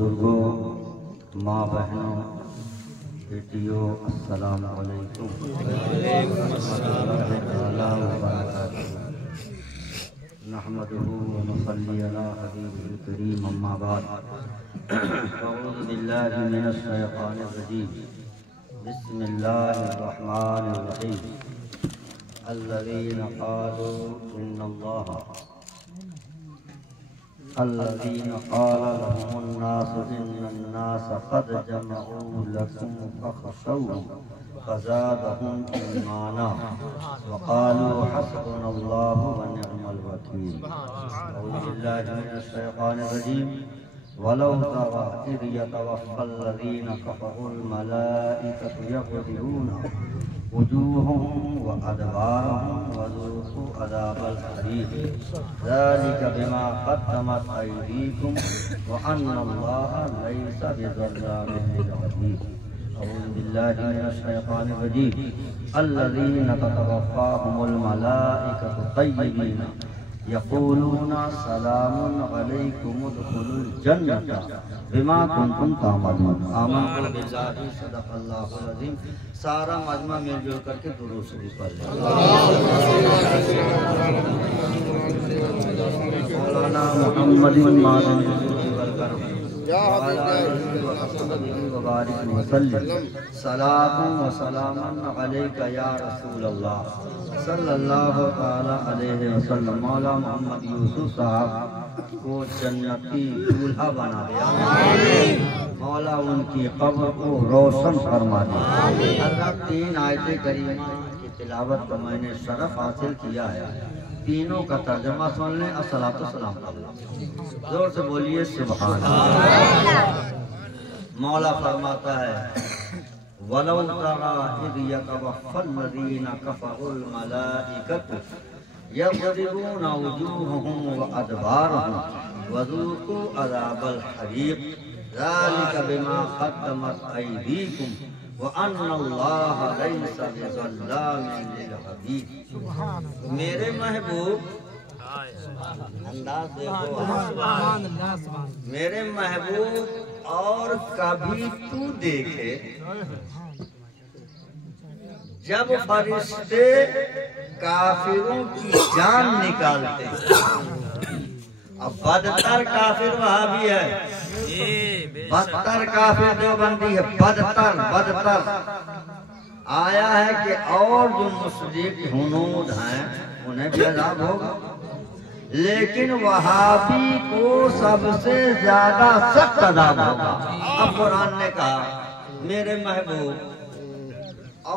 بزرگوں، ماں بہنوں، بیٹیوں، السلام علیکم نحمدہ و نصلی علی حبیبہ الکریم، اما بعد اعوذ باللہ من الشیطان الرجیم، بسم اللہ الرحمن الرحیم۔ الذین قالوا ان اللہ الذين قال لهم الناس إن الناس قد جمعوا لكم فاخشوهم فزادهم إيمانا وقالوا حسبنا الله ونعم الوكيل۔ أعوذ بالله من الشيطان الرجيم۔ ولو ترى إذ يتوفى الذين كفروا الملائكة يضربون وجوههم وأدبارهم وذوقوا عذاب الحريق ذلك بما قدمت أيديكم وأن الله ليس بظلام للعبيد۔ أعوذ بالله من الشيطان الرجيم۔ الذين تتوفاهم الملائكة طيبين يقولون سلام عليكم ادخلوا الجنة بما كنتم تعملون۔ آمنت بالله صدق اللہ العظیم۔ سارا مجمع مل جل کر کے درود شریف پڑھ لیں۔ مولانا محمد مادن وبارک وسلم۔ صلاۃ و سلام علیک یا رسول اللہ صلی اللہ تعالی علیہ وسلم۔ مولا محمد یوسف صاحب کو جنتی دولہا بنا دیا، مولا ان کی قبر کو روشن فرما دیا۔ حضرت تین آیت کریمہ کی تلاوت کا میں نے شرف حاصل کیا ہے، تینوں کا ترجمہ سن لیں، الصلاۃ والسلام علیہ۔ زور سے بولیے سبحان اللہ۔ مولا فرماتا ہے وَلَوْ تَرَى إِذْ يَتَوَفَّى الَّذِينَ كَفَرُوا الْمَلَائِكَةُ يَضْرِبُونَ وُجُوهَهُمْ وَأَدْبَارَهُمْ وَذُوقُوا عَذَابَ الْحَرِيقِ ذَلِكَ بِمَا قَدَّمَتْ أَيْدِيكُمْ وَأَنَّ اللَّهَ لَيْسَ بِظَلَّامٍ لِلْعَبِيدِ۔ میرے محبوب، انداز دیکھو، میرے محبوب اور کبھی تو دیکھے جب فرشتے کافروں کی جان نکالتے ہیں۔ اب بدتر کافر وہاں بھی ہے، بدتر کافر دیوبندی ہے، بدتر آیا ہے کہ اور جو مصدق ہنود ہیں انہیں بھی عذاب ہوگا، لیکن وہابی کو سب سے زیادہ سخت عذاب ہوگا۔ اب قرآن نے کہا میرے محبوب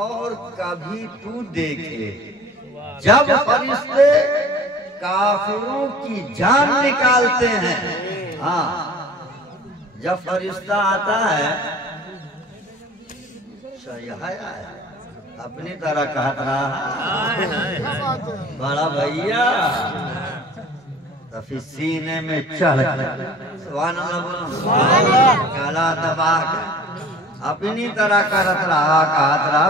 اور کبھی تو دیکھے جب فرشتے کافروں کی جان نکالتے ہیں۔ ہاں، جب فرشتہ آتا ہے اپنی طرح کہتا رہا بڑا بھیا تو سینے میں چڑھ سبحان اللہ بولو، گلا دبا کے اپنی طرح کہتا رہا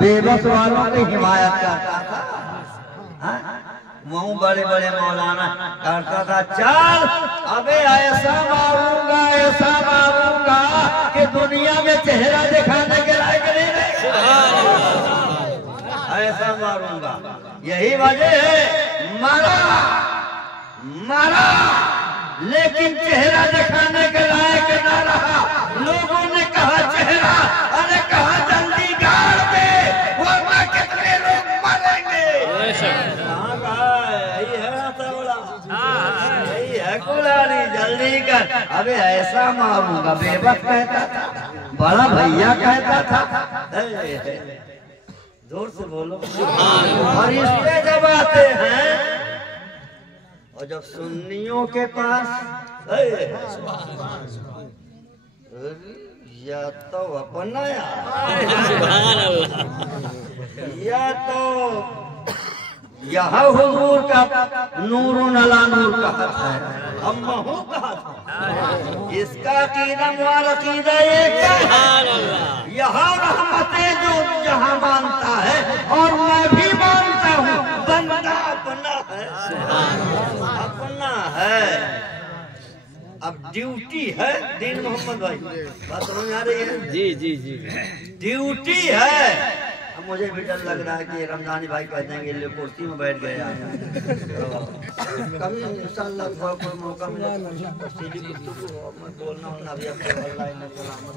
بے بس والوں کی حمایت کرتا تھا۔ وہ بڑے بڑے مولانا کرتا تھا چل ابے ایسا ماروں گا کہ دنیا میں چہرہ دکھانے کے لائق نہیں رہے، ایسا ماروں گا۔ یہی وجہ ہے مارا لیکن چہرہ دکھانے کے لائق نہ رہا۔ لوگوں نے کہا چہرہ، ارے کہا جلدی گاڑ دے ورنہ کتنے لوگ مریں گے۔ کہاں کہا یہی ہے یہی ہے قرآنی، جلدی کر ابھی ایسا ماروں گا۔ بے بس کہتا تھا، بڑا بھیا کہتا تھا۔ زور سے بولو، فرشتے جب آتے ہیں اور جب سنیوں کے پاس یا تو اپنا یا تو یہاں حضور کا نور علی نور کہا ہے، اما ہوں کہا تھا، اس کا عقیدہ معرقیدہ ایک ہے۔ یہاں رحمتیں جو جہاں مانتا ہے اور میں بھی مانتا ہوں، بندہ اپنا ہے، اپنا ہے۔ اب ڈیوٹی ہے دین محمد بھائی، بات سمجھ میں آ رہی ہے؟ جی جی جی ڈیوٹی ہے۔ اب مجھے بھی ڈر لگ رہا ہے کہ رمضانی بھائی کہتے ہیں کہ لے کرسی میں بیٹھ گیا، کبھی انشاءاللہ کوئی موقع ملے تفصیلی گفتگو میں بولنا ہونا بھی اب اللہ انہیں سلامت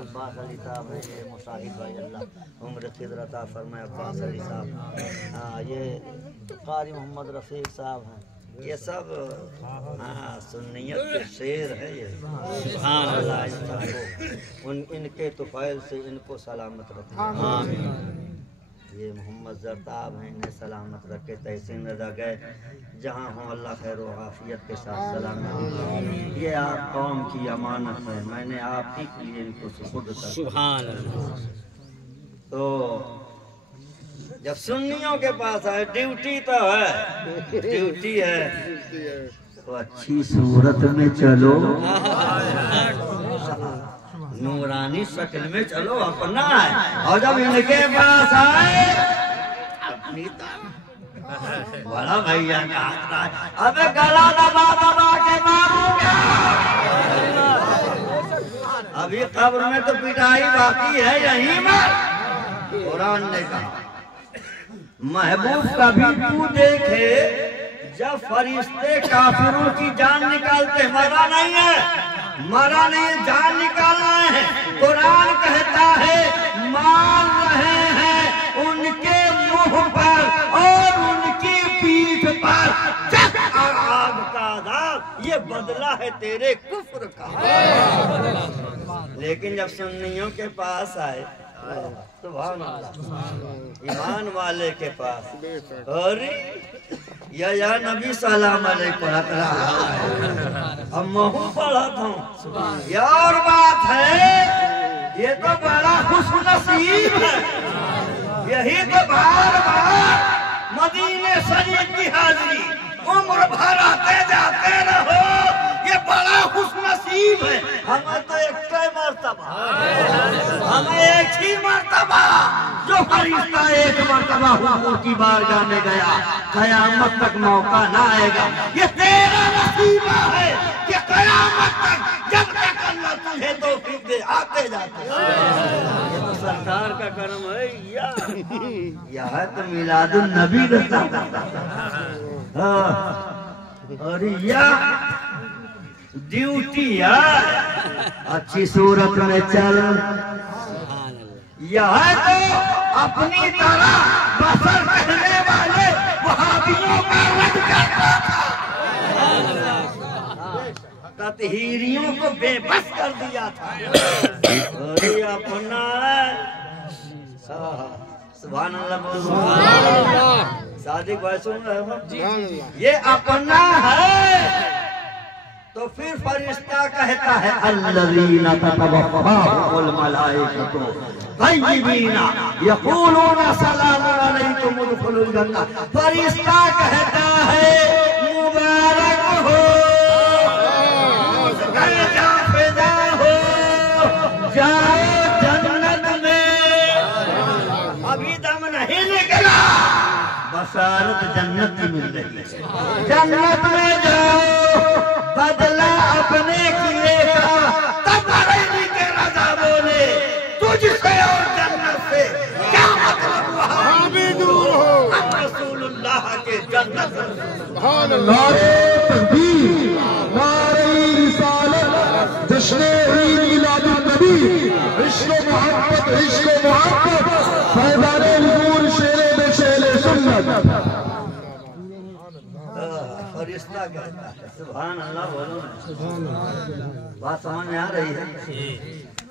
عباس علی صاحب ہیں، یہ مشاہد بھائی اللہ عمر خضر عطا فرمائے، عباس علی صاحب، یہ قاری محمد رفیق صاحب ہیں، یہ سب سنیت کے شیر ہے، یہ سبحان اللہ، ان کے طفیل سے ان کو سلامت رکھے، آمین۔ یہ محمد زرتاب ہیں، انہیں سلامت رکھے، تحسین رضا گئے جہاں ہوں اللہ خیر و عافیت کے ساتھ سلامت۔ یہ آپ قوم کی امانت ہے، میں نے آپ ہی کے لیے ان کو سپرد کر، سبحان اللہ۔ تو جب سنیوں کے پاس آئے ڈیوٹی تو ہے، ڈیوٹی ہے، تو اچھی صورت میں چلو، نورانی شکل میں چلو، اپنا ہے۔ اور جب ان کے پاس آئے اپنی بڑا بھیا کا ہاتھ رہا، اب گلا دبا دبا کے ماروں گا، ابھی قبر میں تو پٹائی باقی ہے، یہیں مر۔ قرآن نے کہا محبوب کبھی تو دیکھے جب فرشتے کافروں کی جان نکالتے، مرا نہیں ہے، مرا نہیں، جان نکالنا ہے۔ قرآن کہتا ہے مار رہے ہیں ان کے منہ پر اور ان کی پیٹھ پر چک اور آگ کا عذاب، یہ بدلہ ہے تیرے کفر کا۔ لیکن جب سنیوں کے پاس آئے، سبحان اللہ، ایمان والے کے پاس، اور یا نبی سلام علیہ پڑھت رہا ہے، اب مہو پڑھت ہوں، یہ اور بات ہے، یہ تو بڑا خوش نصیب ہے، یہی تو بار بار مدینے شریف کی حاضری عمر بھر آتے جاتے رہو، یہ بڑا خوش نصیب ہے۔ ہمیں تو ایک مرتبہ، ہمیں ایک ہی مرتبہ، جو فرشتہ ایک مرتبہ حضور کی بارگاہ میں گیا، قیامت تک موقع نہ آئے گا۔ یہ تیرا نصیبہ ہے کہ قیامت تک جب تک اللہ تجھے توفیق دے آتے جاتے۔ یہ تو سرکار کا کرم ہے، یہ ہے تو میلاد النبی رضا، اور یہ ڈیوٹی ہے، اچھی صورت میں چل، یہ ہے تو اپنی طرح بسر کہنے والے وہابیوں کا رد کرتا تھا، تطہیریوں کو بے بس کر دیا تھا، اور یہ اپنا ہے، سبحان اللہ بولو، صادق بھائی سن رہے ہو، یہ اپنا ہے۔ تو پھر فرشتہ کہتا ہے الذین تتوفاهم الملائکۃ طیبین یقولون سلام علیکم ادخلوا الجنہ، فرشتہ کہتا ہے مبارک ہو، جا فدا ہو، جاؤ جنت میں، ابھی دم نہیں نکلا، بشارت جنت کی مل رہی ہے، جنت میں جاؤ، بدلہ اپنے کیے کا، تب علیہ کے رضا بولے، تجھ سے اور جنت سے کیا مطلب ہوا، ہم رسول اللہ کے جنت، نعرہ تکبیر، نعرہ رسالت، جشن عید میلاد النبی، عشق و محبت، عشق و محبت، فیضان نور، شیر بے شیر سنت۔ فرشتہ کہتا ہے، سبحان اللہ بولو، بات سمجھ میں آ رہی ہے؟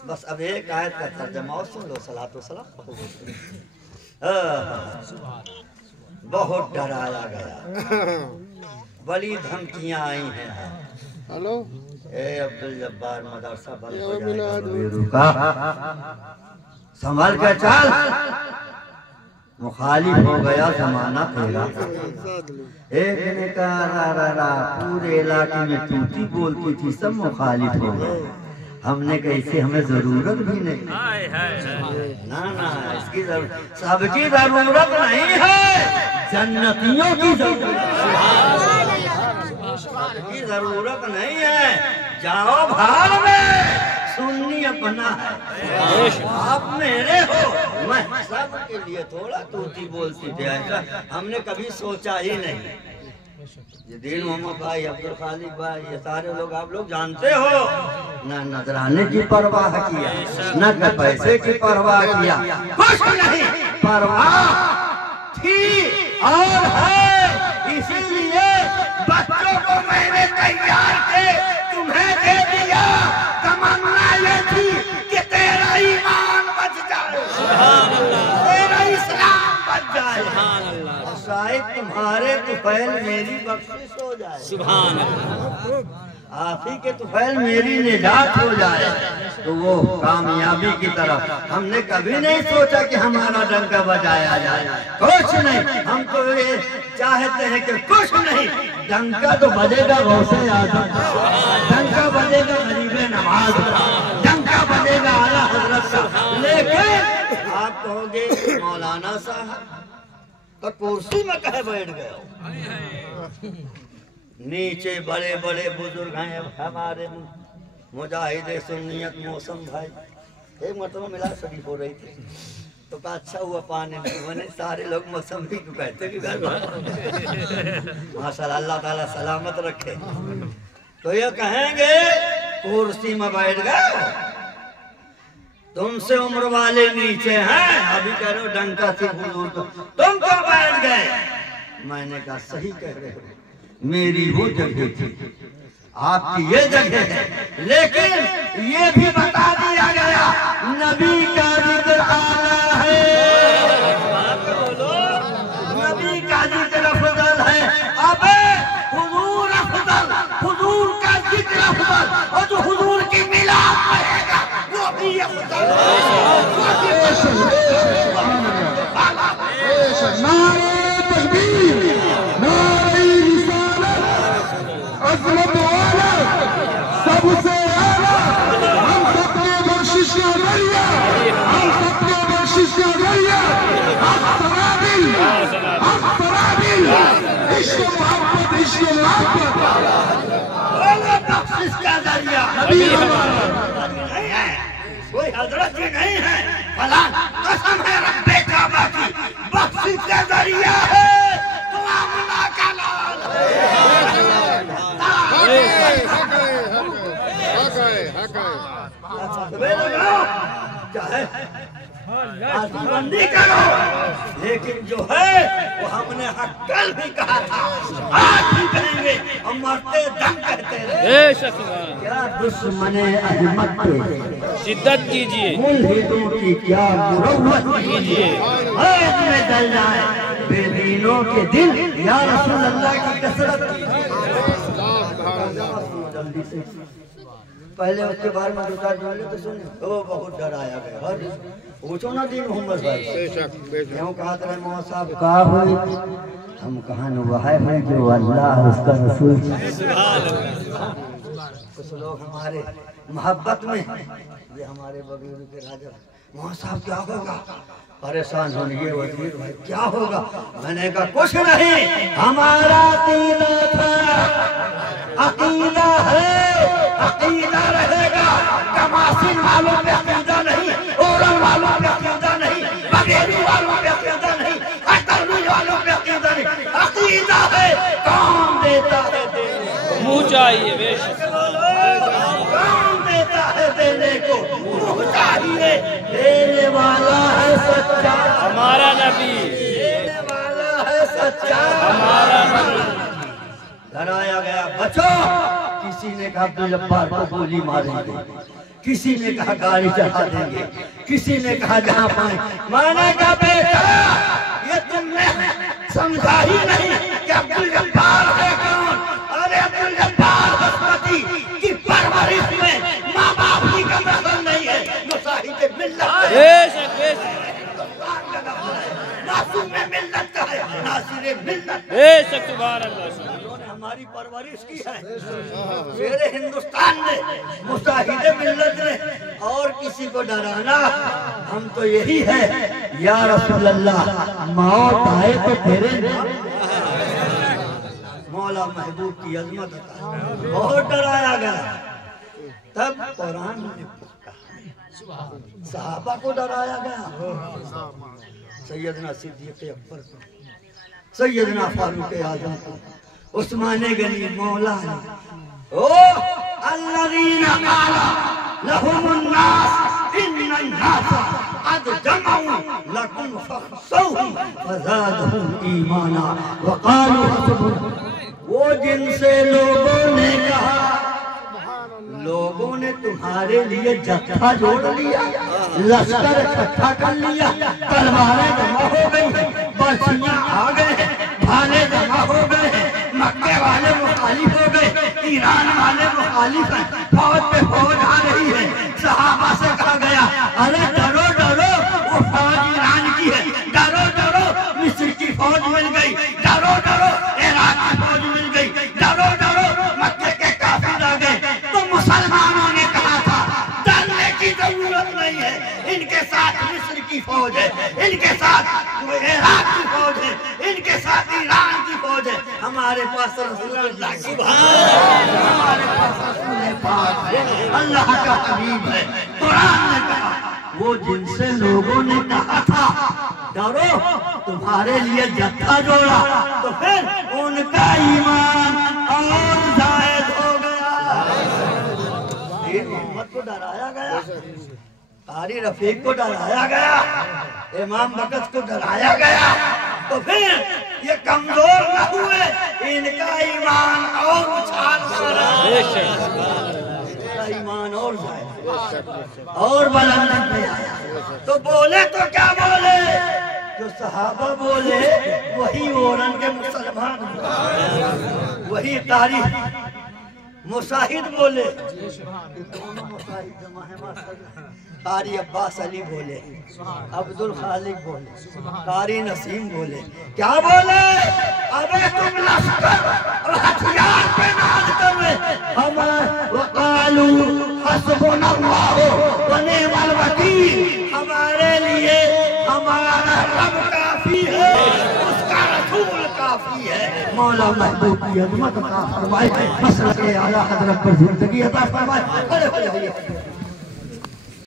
بس اب ایک آیت کا ترجمہ اور سن لو، صلاۃ و سلام۔ بہت ڈرایا گیا، بڑی دھمکیاں آئی ہیں، اے عبدالجبار مدرسہ بند ہو جائے گا، رکا، سنبھل کے چل، مخالف ہو گیا زمانہ تیرا۔ ایک نے کہا را پورے علاقے میں توتی بولتی تھی، سب مخالف ہو گئے، ہم نے کہا اسے ہمیں ضرورت بھی نہیں، نا اس کی ضرورت، سب کی ضرورت نہیں ہے، جنتیوں کی ضرورت، ضرورت نہیں ہے، جاؤ بھاڑ میں، سنی اپنا ہے، آپ میرے ہو، میں سب کے لیے تھوڑا توتی بولتی تھی، ایسا ہم نے کبھی سوچا ہی نہیں۔ یہ دین محمد بھائی، عبدالخالق بھائی، یہ سارے لوگ آپ لوگ جانتے ہو، نہ نذرانے کی پرواہ کیا، نہ پیسے کی پرواہ کیا، کچھ نہیں، پرواہ تھی اور ہے، اسی لیے بچوں کو میں نے تیار کے تمہیں دے دیا، تمنا یہ تھی کہ تیرا ایمان بچ جائے، تیرا اسلام بچ جائے، شاید تمہارے طفیل میری بخشش ہو جائے، سبحان اللہ، آپ ہی کے طفیل میری نجات ہو جائے، تو وہ کامیابی کی طرف ہم نے کبھی نہیں سوچا کہ ہمارا ڈنکا بجایا جائے، کچھ نہیں، ہم تو یہ چاہتے ہیں کہ کچھ نہیں، ڈنکا تو بجے گا غوث اعظم کا، ڈنکا بجے گا غریب نواز کا، ڈنکا بجے گا اعلیٰ حضرت کا، لیکن آپ کہو گے مولانا صاحب تو کرسی میں کہے بیٹھ گئے ہو، نیچے بڑے بڑے بزرگ ہیں ہمارے مجاہد سنیت موسم بھائی، ایک مرتبہ ملا شریف ہو رہی تھی تو کہا اچھا ہوا پانی میں نے، سارے لوگ موسم بھی کہتے کہ گھر ماشاءاللہ، اللہ تعالیٰ سلامت رکھے، تو یہ کہیں گے کرسی میں بیٹھ گئے، تم سے عمر والے نیچے ہیں، ابھی کہہ رہے ہو ڈنکا سے حضور کو تم کو بیٹھ گئے، میں نے کہا صحیح کہہ رہے ہو، میری وہ جگہ تھی، آپ کی یہ جگہ ہے، لیکن یہ بھی بتا دیا گیا نبی کا ذکر اعلیٰ ہے، نبی کا ذکر افضل ہے، اب حضور افضل، حضور کا ذکر افضل، اور جو حضور کی میلاد پڑھے گا وہ بھی افضل ہے۔ نعرہ تکبیر، نعرہ رسالت، عظمت والا، سب سے اعلیٰ، ہم سب کے بخشش کا ذریعہ، ہم سب کے بخشش کا ذریعہ، السرابل، السرابل، عشق محبت، عشق محبت، بخشش کا ذریعہ نبی ہمارا نہیں ہے، کوئی حضرت ہی نہیں ہے، فلاں قسم ہے رب کعبہ کی، بخشش کا ذریعہ ہے، تو آمنہ کا لال چاہے آزی بندی کرو، لیکن جو ہے وہ ہم نے حق کل بھی کہا تھا، آج بھی کہیں گے، ہم مرتے دم کہتے رہے، کیا دشمن عظمت پہ شدت کیجئے، ملحدوں کی کیا مروت کیجئے، آج میں جل جائے بے دینوں کے دل، یا رسول اللہ کی کثرت جلدی سے پہلے اس کے بارے میں دو چار جملے تو سنے، وہ بہت ڈر آیا گیا، پوچھو نا دین محمد بھائی، کیوں کہا ترے موہ صاحب کہا ہوئی، ہم کہاں نوحہ ہے جو اللہ اس کا رسول، کچھ لوگ ہمارے محبت میں، یہ ہمارے وزیر کے راجہ، موہ صاحب کیا ہوگا، پریشان ہونے وزیر بھائی کیا ہوگا، میں نے کہا کچھ نہیں، ہمارا عقیدہ تھا، عقیدہ ہے، عقیدہ رہے گا، کماسن والوں پہ عقیدہ نہیں، اورن والوں پہ عقیدہ نہیں، بغیری والوں پہ عقیدہ نہیں، اٹرنی والوں پہ عقیدہ نہیں، عقیدہ ہے، کون دیتا ہے دینے منہ چاہیے، بے شک کون دیتا ہے دینے کو، منہ چاہیے، دینے والا ہے سچا ہمارا نبی، دینے والا ہے سچا ہمارا نبی، ڈرایا گیا بچو، کسی نے کہا عبدالجبار کو گولی ماریں گے، کسی نے کہا گاڑی چڑھا دیں گے، کسی نے کہا جہاں پائیں، میں نے کہا بیٹا یہ تم نے سمجھا ہی نہیں کہ عبدالجبار ہے کون، ارے عبدالجبار حسمتی کی پرورش میں ماں باپ کی قدر نہیں ہے، مصاحب ملت ہے، بے شک بے شک معصوم ملت کا ہے، ناصر ملت، بے شک، سبحان اللہ، انہوں نے ہماری پرورش کی ہے، شیر ہندوستان نے، مصاحب ملت نے، اور کسی کو ڈرانا، ہم تو یہی ہے، یا رسول اللہ موت آئے تو تیرے مولا محبوب کی عظمت عطا، بہت ڈرایا گیا، تب قرآن نے کہا، صحابہ کو ڈرایا گیا، سیدنا صدیق اکبر کو، سیدنا فاروق اعظم کو، عثمان غنی مولا الذین قال لهم الناس ان الناس قد جمعوا لكم فاخشوهم فزادهم ایمانا وقالوا حسبنا، وہ جن سے لوگوں نے کہا، لوگوں نے تمہارے لیے جتھا جوڑ لیا، لشکر اکٹھا کر لیا، تلواریں جمع ہو گئی، برچیاں آ گئے، بھالے جمع ہو گئے، مکے والے مخالف ہو گئے، ایران والے مخالف ہیں، فوج پہ فوج آ رہی ہے، صحابہ سے کہا گیا ارے ڈرو ڈرو، وہ فوج ایران کی ہے، ڈرو ڈرو، مصر کی فوج مل گئی، ڈرو ڈرو، عراق کی فوج مل گئی، ڈرو ڈرو، مکے کے کافر آ گئے۔ تو مسلمانوں نے کہا تھا ڈرنے کی ضرورت نہیں ہے، ان کے ساتھ مصر کی فوج ہے، ان کے ساتھ عراق کی فوج ہے، ان کے ساتھ ایران کی فوج ہے، ہمارے پاس رسول اللہ کی بات، ہمارے پاس رسول پاک ہے، اللہ کا حبیب ہے۔ قرآن نے کہا وہ جن سے لوگوں نے کہا تھا ڈرو، تمہارے لیے جتھا جوڑا، تو پھر ان کا ایمان اور زائد ہو گیا، دین محمد کو ڈرایا گیا، قاری رفیق کو ڈرایا گیا، امام بکس کو ڈرایا گیا، تو پھر یہ کمزور نہ ہوئے، ان کا ایمان اور اچھال مارا، ان کا ایمان اور زائد اور بلند پہ آیا۔ تو بولے تو کیا بولے؟ جو صحابہ بولے وہی اورن کے مسلمان بولے، وہی قاری مشاہد بولے، دونوں مشاہد جمع ہے ماشاءاللہ، قاری عباس علی بولے، عبد الخالق بولے، قاری نسیم بولے، کیا بولے؟ ابے تم لشکر اور ہتھیار پہ ناز کر رہے، وقالوا حسبنا اللہ ونعم الوکیل، ہمارے لیے ہمارا رب کافی ہے، اس کا رسول کافی ہے۔ مولا محبوب کی عظمت عطا فرمائے، مسلک اعلیٰ حضرت پر زندگی عطا فرمائے۔ کھڑے ہو جائیے۔